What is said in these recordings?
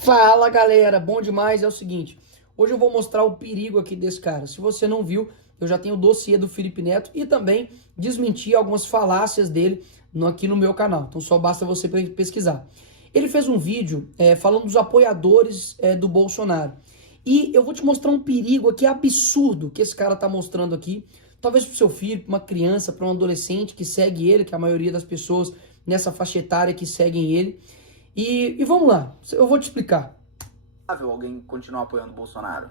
Fala galera, bom demais. É o seguinte, hoje eu vou mostrar o perigo aqui desse cara. Se você não viu, eu já tenho o dossiê do Felipe Neto e também desmenti algumas falácias dele aqui no meu canal. Então só basta você pesquisar. Ele fez um vídeo falando dos apoiadores do Bolsonaro. E eu vou te mostrar um perigo aqui absurdo que esse cara tá mostrando aqui. Talvez pro seu filho, pra uma criança, para um adolescente que segue ele, que é a maioria das pessoas nessa faixa etária que seguem ele. E vamos lá, eu vou te explicar. Alguém continuar apoiando o Bolsonaro.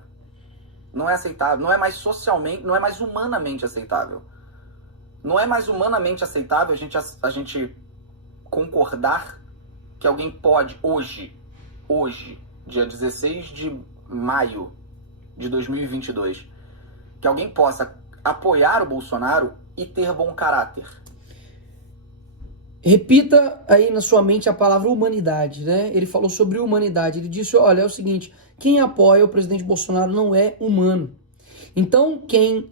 Não é aceitável, não é mais socialmente, não é mais humanamente aceitável. Não é mais humanamente aceitável a gente concordar que alguém pode, hoje, dia 16 de maio de 2022, que alguém possa apoiar o Bolsonaro e ter bom caráter. Repita aí na sua mente a palavra humanidade, né? Ele falou sobre humanidade. Ele disse, olha, é o seguinte, quem apoia o presidente Bolsonaro não é humano. Então, quem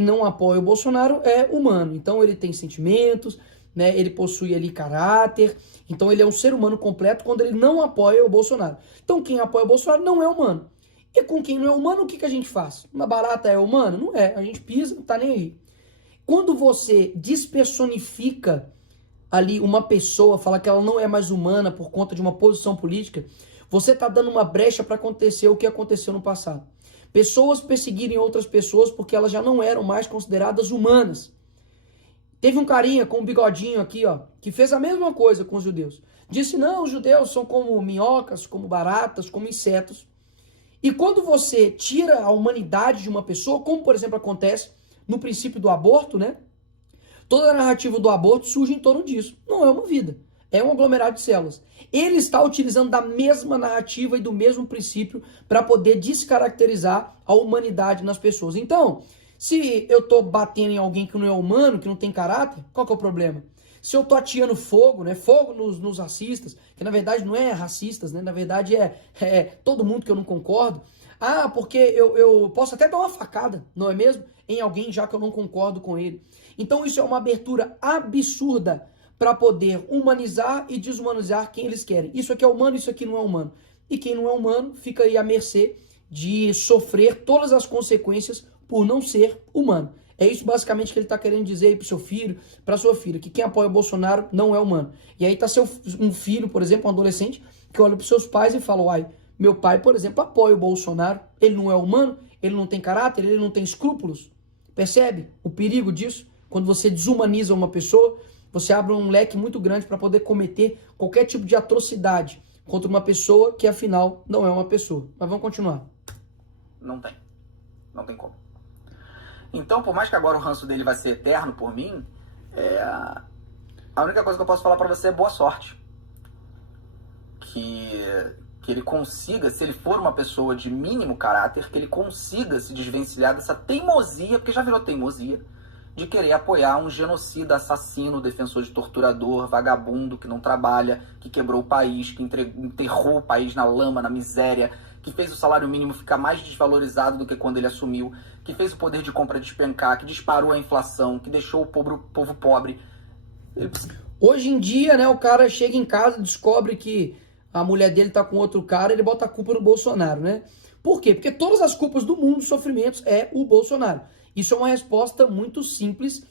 não apoia o Bolsonaro é humano. Então, ele tem sentimentos, né? Ele possui ali caráter. Então, ele é um ser humano completo quando ele não apoia o Bolsonaro. Então, quem apoia o Bolsonaro não é humano. E com quem não é humano, o que a gente faz? Uma barata é humana? Não é. A gente pisa, não tá nem aí. Quando você despersonifica ali uma pessoa, fala que ela não é mais humana por conta de uma posição política, você está dando uma brecha para acontecer o que aconteceu no passado. Pessoas perseguirem outras pessoas porque elas já não eram mais consideradas humanas. Teve um carinha com um bigodinho aqui, ó, que fez a mesma coisa com os judeus. Disse, não, os judeus são como minhocas, como baratas, como insetos. E quando você tira a humanidade de uma pessoa, como por exemplo acontece no princípio do aborto, né? Toda a narrativa do aborto surge em torno disso. Não é uma vida, é um aglomerado de células. Ele está utilizando da mesma narrativa e do mesmo princípio para poder descaracterizar a humanidade nas pessoas. Então, se eu estou batendo em alguém que não é humano, que não tem caráter, qual que é o problema? Se eu estou ateando fogo, né? Fogo nos racistas, que na verdade não é racistas, né? Na verdade é todo mundo que eu não concordo. Ah, porque eu posso até dar uma facada, não é mesmo? Em alguém já que eu não concordo com ele. Então isso é uma abertura absurda para poder humanizar e desumanizar quem eles querem. Isso aqui é humano, isso aqui não é humano. E quem não é humano fica aí à mercê de sofrer todas as consequências por não ser humano. É isso basicamente que ele está querendo dizer aí pro seu filho, pra sua filha, que quem apoia o Bolsonaro não é humano. E aí tá um filho, por exemplo, um adolescente, que olha pros seus pais e fala, uai, meu pai, por exemplo, apoia o Bolsonaro, ele não é humano, ele não tem caráter, ele não tem escrúpulos. Percebe o perigo disso? Quando você desumaniza uma pessoa, você abre um leque muito grande para poder cometer qualquer tipo de atrocidade contra uma pessoa que, afinal, não é uma pessoa. Mas vamos continuar. Não tem. Não tem como. Então, por mais que agora o ranço dele vai ser eterno por mim, a única coisa que eu posso falar para você é boa sorte. Que ele consiga, se ele for uma pessoa de mínimo caráter, que ele consiga se desvencilhar dessa teimosia, porque já virou teimosia, de querer apoiar um genocida, assassino, defensor de torturador, vagabundo, que não trabalha, que quebrou o país, que enterrou o país na lama, na miséria, que fez o salário mínimo ficar mais desvalorizado do que quando ele assumiu, que fez o poder de compra despencar, que disparou a inflação, que deixou o povo pobre. Hoje em dia, né, o cara chega em casa e descobre que a mulher dele tá com outro cara, ele bota a culpa no Bolsonaro, né? Por quê? Porque todas as culpas do mundo, dos sofrimentos, é o Bolsonaro. Isso é uma resposta muito simples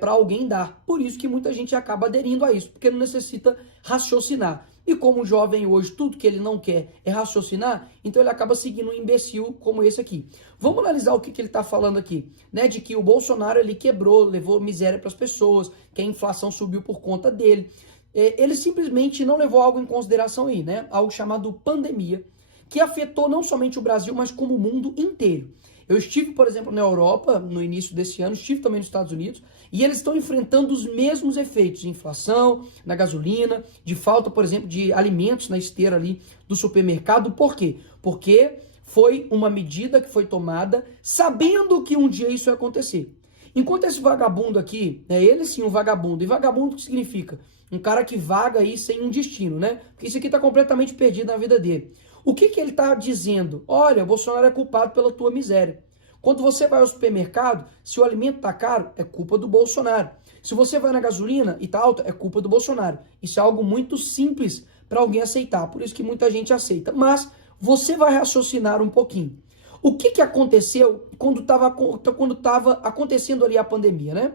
para alguém dar. Por isso que muita gente acaba aderindo a isso, porque não necessita raciocinar. E como o jovem hoje, tudo que ele não quer é raciocinar, então ele acaba seguindo um imbecil como esse aqui. Vamos analisar o que ele está falando aqui, né? De que o Bolsonaro ele quebrou, levou miséria para as pessoas, que a inflação subiu por conta dele. Ele simplesmente não levou algo em consideração aí, né? Algo chamado pandemia, que afetou não somente o Brasil, mas como o mundo inteiro. Eu estive, por exemplo, na Europa no início desse ano, estive também nos Estados Unidos, e eles estão enfrentando os mesmos efeitos de inflação, na gasolina, de falta, por exemplo, de alimentos na esteira ali do supermercado. Por quê? Porque foi uma medida que foi tomada sabendo que um dia isso ia acontecer. Enquanto esse vagabundo aqui, ele sim um vagabundo, e vagabundo o que significa? Um cara que vaga aí sem um destino, né? Porque isso aqui tá completamente perdido na vida dele. O que ele tá dizendo? Olha, o Bolsonaro é culpado pela tua miséria. Quando você vai ao supermercado, se o alimento tá caro, é culpa do Bolsonaro. Se você vai na gasolina e tá alta, é culpa do Bolsonaro. Isso é algo muito simples para alguém aceitar. Por isso que muita gente aceita. Mas você vai raciocinar um pouquinho. O que aconteceu quando estava acontecendo ali a pandemia, né?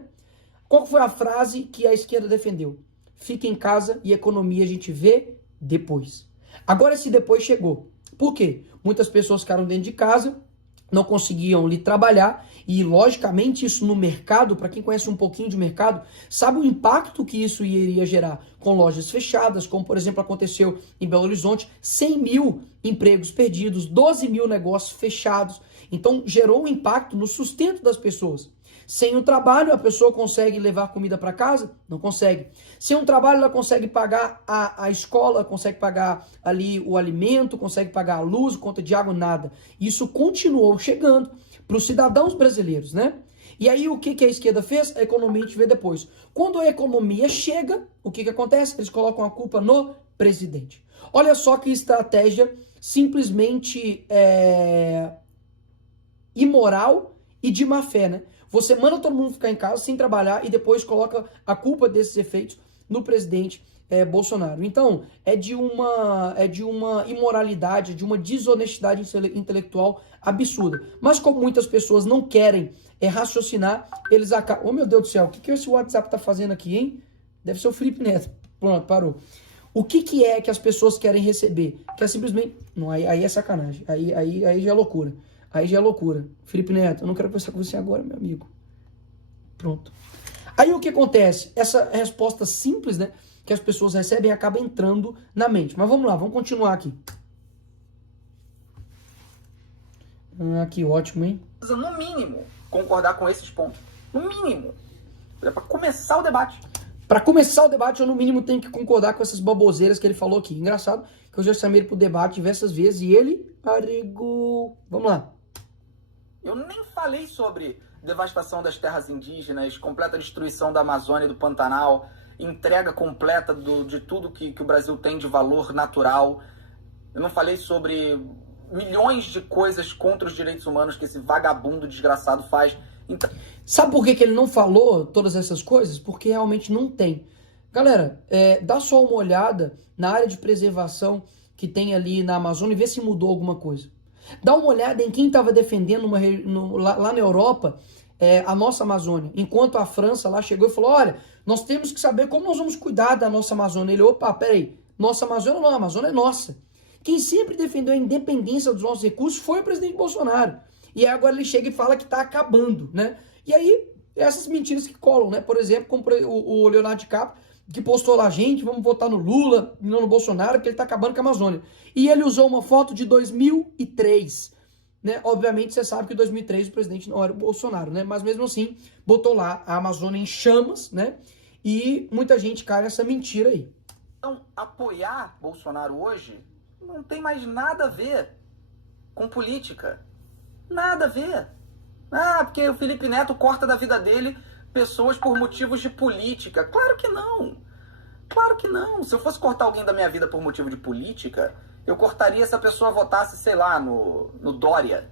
Qual foi a frase que a esquerda defendeu? Fica em casa e economia a gente vê depois. Agora esse depois chegou. Por quê? Muitas pessoas ficaram dentro de casa, não conseguiam ali trabalhar e, logicamente, isso no mercado, para quem conhece um pouquinho de mercado, sabe o impacto que isso iria gerar com lojas fechadas, como, por exemplo, aconteceu em Belo Horizonte, 100 mil empregos perdidos, 12 mil negócios fechados. Então, gerou um impacto no sustento das pessoas. Sem o trabalho, a pessoa consegue levar comida para casa? Não consegue. Sem um trabalho, ela consegue pagar a escola, consegue pagar ali o alimento, consegue pagar a luz, conta de água, nada. Isso continuou chegando para os cidadãos brasileiros, né? E aí, o que a esquerda fez? A economia a gente vê depois. Quando a economia chega, o que acontece? Eles colocam a culpa no presidente. Olha só que estratégia simplesmente imoral e de má fé, né? Você manda todo mundo ficar em casa sem trabalhar e depois coloca a culpa desses efeitos no presidente Bolsonaro. Então, é de uma imoralidade, de uma desonestidade intelectual absurda. Mas como muitas pessoas não querem raciocinar, eles acabam... Oh, meu Deus do céu, o que esse WhatsApp tá fazendo aqui, hein? Deve ser o Felipe Neto. Pronto, parou. O que é que as pessoas querem receber? Que é simplesmente... Não, aí é sacanagem. Aí já é loucura. Aí já é loucura. Felipe Neto, eu não quero conversar com você agora, meu amigo. Pronto. Aí o que acontece? Essa resposta simples, né, que as pessoas recebem acaba entrando na mente. Mas vamos lá, vamos continuar aqui. Que ótimo, hein? No mínimo, concordar com esses pontos. No mínimo. É para começar o debate. Para começar o debate, eu no mínimo tenho que concordar com essas baboseiras que ele falou aqui. Engraçado que eu já chamei ele pro debate diversas vezes e ele arregou. Vamos lá. Eu nem falei sobre devastação das terras indígenas, completa destruição da Amazônia e do Pantanal, entrega completa de tudo que o Brasil tem de valor natural. Eu não falei sobre milhões de coisas contra os direitos humanos que esse vagabundo desgraçado faz. Então... Sabe por que ele não falou todas essas coisas? Porque realmente não tem. Galera, dá só uma olhada na área de preservação que tem ali na Amazônia e vê se mudou alguma coisa. Dá uma olhada em quem estava defendendo lá na Europa a nossa Amazônia. Enquanto a França lá chegou e falou, olha, nós temos que saber como nós vamos cuidar da nossa Amazônia. Ele, opa, peraí, nossa Amazônia não, a Amazônia é nossa. Quem sempre defendeu a independência dos nossos recursos foi o presidente Bolsonaro. E aí agora ele chega e fala que está acabando, né? E aí, essas mentiras que colam, né? Por exemplo, como o Leonardo DiCaprio, que postou lá, gente, vamos votar no Lula, não no Bolsonaro, porque ele está acabando com a Amazônia. E ele usou uma foto de 2003, né? Obviamente, você sabe que em 2003 o presidente não era o Bolsonaro, né? Mas mesmo assim, botou lá a Amazônia em chamas, né? E muita gente cai nessa mentira aí. Então, apoiar Bolsonaro hoje não tem mais nada a ver com política. Nada a ver. Porque o Felipe Neto corta da vida dele pessoas por motivos de política. Claro que não. Claro que não. Se eu fosse cortar alguém da minha vida por motivo de política, eu cortaria se a pessoa votasse, sei lá, no Dória.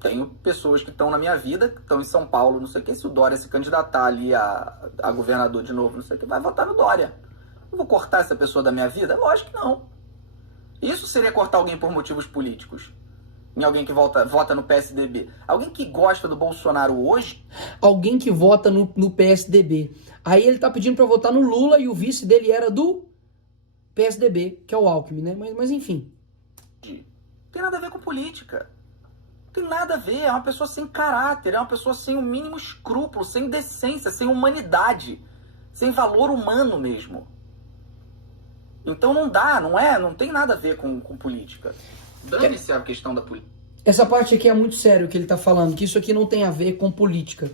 Tenho pessoas que estão na minha vida, que estão em São Paulo, não sei o que, se o Dória se candidatar ali a governador de novo, não sei o que, vai votar no Dória. Eu vou cortar essa pessoa da minha vida? Lógico que não. Isso seria cortar alguém por motivos políticos. Em alguém que vota no PSDB. Alguém que gosta do Bolsonaro hoje... Alguém que vota no PSDB. Aí ele tá pedindo pra votar no Lula e o vice dele era do PSDB, que é o Alckmin, né? Mas enfim. Não tem nada a ver com política. Não tem nada a ver. É uma pessoa sem caráter, é uma pessoa sem o mínimo escrúpulo, sem decência, sem humanidade, sem valor humano mesmo. Então não dá, não tem nada a ver com política. Dane-se a questão da política. Essa parte aqui é muito sério o que ele está falando, que isso aqui não tem a ver com política.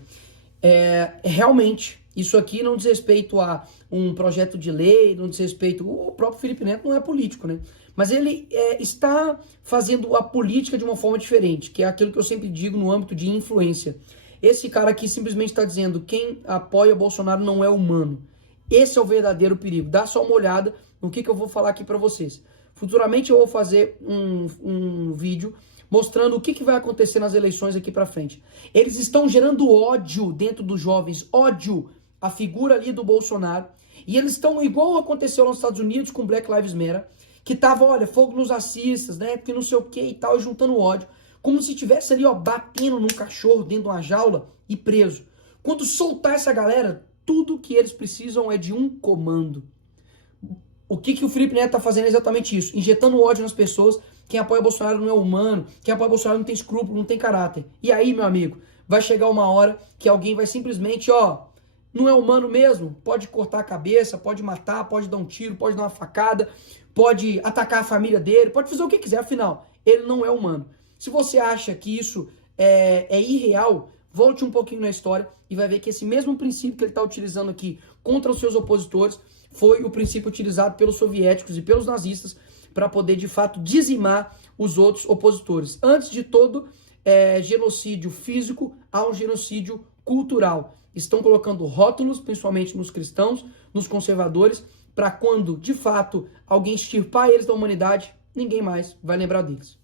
Realmente, isso aqui não diz respeito a um projeto de lei, não diz respeito... O próprio Felipe Neto não é político, né? Mas ele está fazendo a política de uma forma diferente, que é aquilo que eu sempre digo no âmbito de influência. Esse cara aqui simplesmente está dizendo quem apoia Bolsonaro não é humano. Esse é o verdadeiro perigo. Dá só uma olhada no que eu vou falar aqui para vocês. Futuramente eu vou fazer um vídeo mostrando o que vai acontecer nas eleições aqui para frente. Eles estão gerando ódio dentro dos jovens, ódio à figura ali do Bolsonaro. E eles estão igual aconteceu nos Estados Unidos com Black Lives Matter, que tava, olha, fogo nos racistas, né, porque não sei o que e tal, e juntando ódio, como se tivesse ali, ó, batendo num cachorro dentro de uma jaula e preso. Quando soltar essa galera, tudo que eles precisam é de um comando. O que o Felipe Neto tá fazendo é exatamente isso, injetando ódio nas pessoas. Quem apoia Bolsonaro não é humano, quem apoia Bolsonaro não tem escrúpulo, não tem caráter. E aí, meu amigo, vai chegar uma hora que alguém vai simplesmente, ó, não é humano mesmo? Pode cortar a cabeça, pode matar, pode dar um tiro, pode dar uma facada, pode atacar a família dele, pode fazer o que quiser, afinal, ele não é humano. Se você acha que isso é irreal, volte um pouquinho na história e vai ver que esse mesmo princípio que ele está utilizando aqui contra os seus opositores foi o princípio utilizado pelos soviéticos e pelos nazistas para poder, de fato, dizimar os outros opositores. Antes de todo genocídio físico, há um genocídio cultural. Estão colocando rótulos, principalmente nos cristãos, nos conservadores, para quando, de fato, alguém extirpar eles da humanidade, ninguém mais vai lembrar deles.